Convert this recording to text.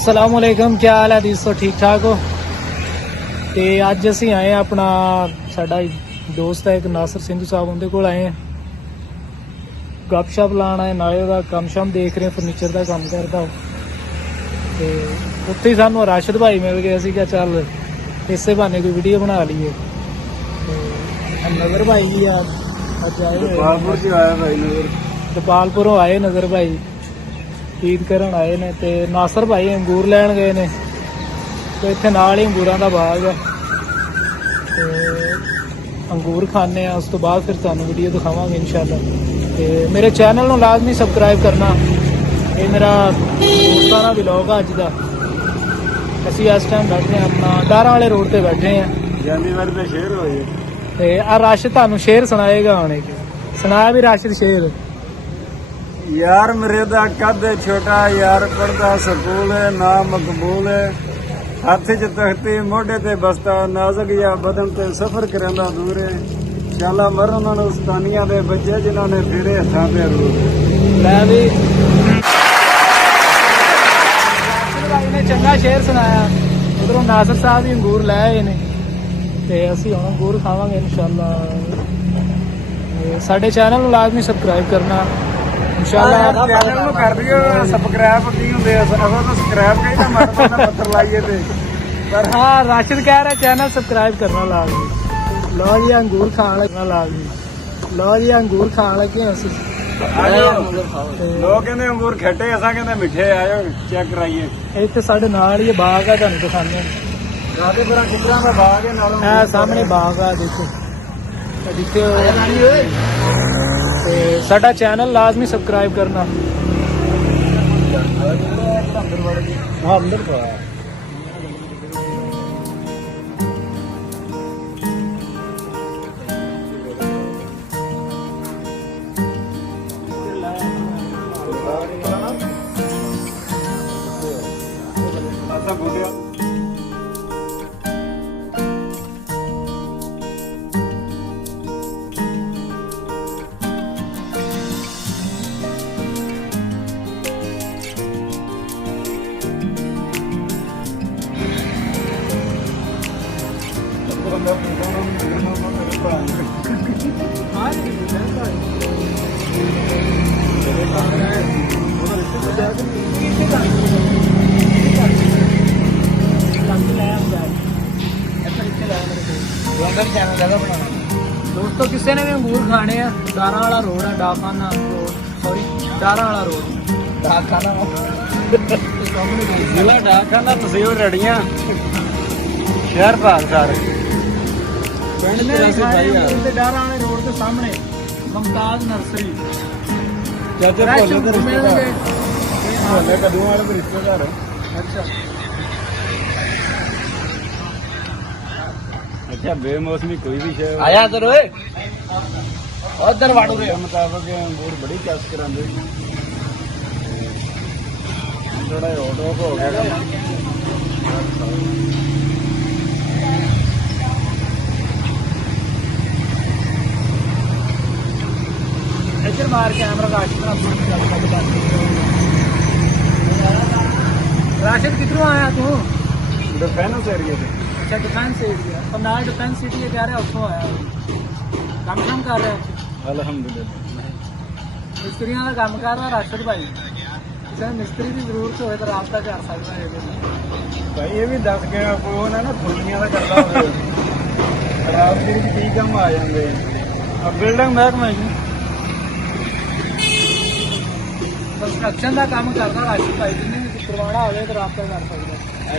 अस्सलाम वालेकुम, क्या हाल है दोस्तों, ठीक ठाक हो। तो अज असी आए अपना साडा दोस्त है एक नासिर सिंधु साहब, उनके कोल आए हैं गपशप लाना है, नाले का कम शम देख रहे हैं, फर्नीचर का काम करता हो। तो उत्थे ही सानू राशिद भाई मिल गए, असी क्या चल इसे बहाने कोई वीडियो बना लीए। तो नज़र भाई भी अज आए गोपालपुरों आए, नज़र भाई ईद करन आए ने। ते नासर भाई अंगूर लैन गए ने, तो इत्थे नाल ही अंगूरां दा बाग है, ते अंगूर खाने उस तो बाद फिर तुहानूं वीडियो दिखावांगे इंशाअल्लाह। ते मेरे चैनल नूं लाजमी सबसक्राइब करना। ये मेरा दोस्ताना व्लॉग है अज दा। असीं इस टाइम बैठे हैं अपना डारा वाले रोड ते बैठे हैं। जांदी वाले ते शेर होए ते आ राशिद तुहानूं शेर सुनाएगा, हुणे सुनाया भी राशिद शेर। यार मेरे दा कद छोटा, यार पढ़दा स्कूल है, ना मकबूल है, हाथ च तख्ती मोढे ते बस्ता, नाजुक या बदन ते सफर करंदा दूर है, शाला मर उन्होंने उस्तानिया दे बच्चे जिन्होंने फेरे हथां ते रूह। मैं भी भाई ने चंगा शेर सुनाया। उधरों नासिर साहब भी अंगूर लै आए ने, ते असीं हुण अंगूर खावांगे इंशाअल्लाह। साडे चैनल नूं लाजमी सबसक्राइब करना इंशाअल्लाह। चैनल नूं कर दियो सबसक्राइब, की हुंदे असां तो सबसक्राइब कईदा मरदा पत्थर लाइए ते पर हाँ राशिद कह रहा चैनल सबसक्राइब करना लाजमी। लो जी अंगूर खाण लगना लाजमी। लो जी अंगूर खाण लगे असीं। लोग कहंदे अंगूर खट्टे, असां कहंदे मिठे, आयो चेक कराइए। इत्थे साडे नाल ही बाग है, तुहानूं दिखाने गादेपुरा किकरां दा बाग है, नालों है सामने बाग है, देखो जिथे। साडा चैनल लाजमी सबसक्राइब करना। हाँ अंदर तो है। दोस्तों किसी ने भी अंगूर खाने हैं, डारा वाला रोड है, डाखाना रोड, सॉरी डारा वाला रोड, डाखाना जिला डाकखाना, तहसील रड़ियां, शहर भागसर, डारा वाले रोड के सामने मुमताज नर्सरी। चाचे भोले कदू वाले के रिश्तेदार। अच्छा अच्छा, बेमौसमी कोई भी शय आया इधर उधर वाड़ो रे मुताबिक अंगूर बड़ी चस करांदे। थोड़ा ऑटो हो गया इधर मार कैमरा राशिद किधरों आया तू? डिफेंस एरिया से। अच्छा डिफेंस एरिया, तो नाल डिफेंस सिटी कह रहे उत्थों आया, काम काम कर रहा है। अलहमदुलिल्लाह मिस्त्रियों का काम कर रहा राशिद भाई। किसी मिस्त्री की जरूरत हो तो राबता कर सकता है भाई। ये भी दस के फोन है ना, फुलियां का करता हो रात दिन की कम आ जाते। अब बिल्डिंग महकमा कंस्ट्रक्शन का काम करता राशिद भाई, जिन्हें भी करवाना हो तो राबता कर सकता है।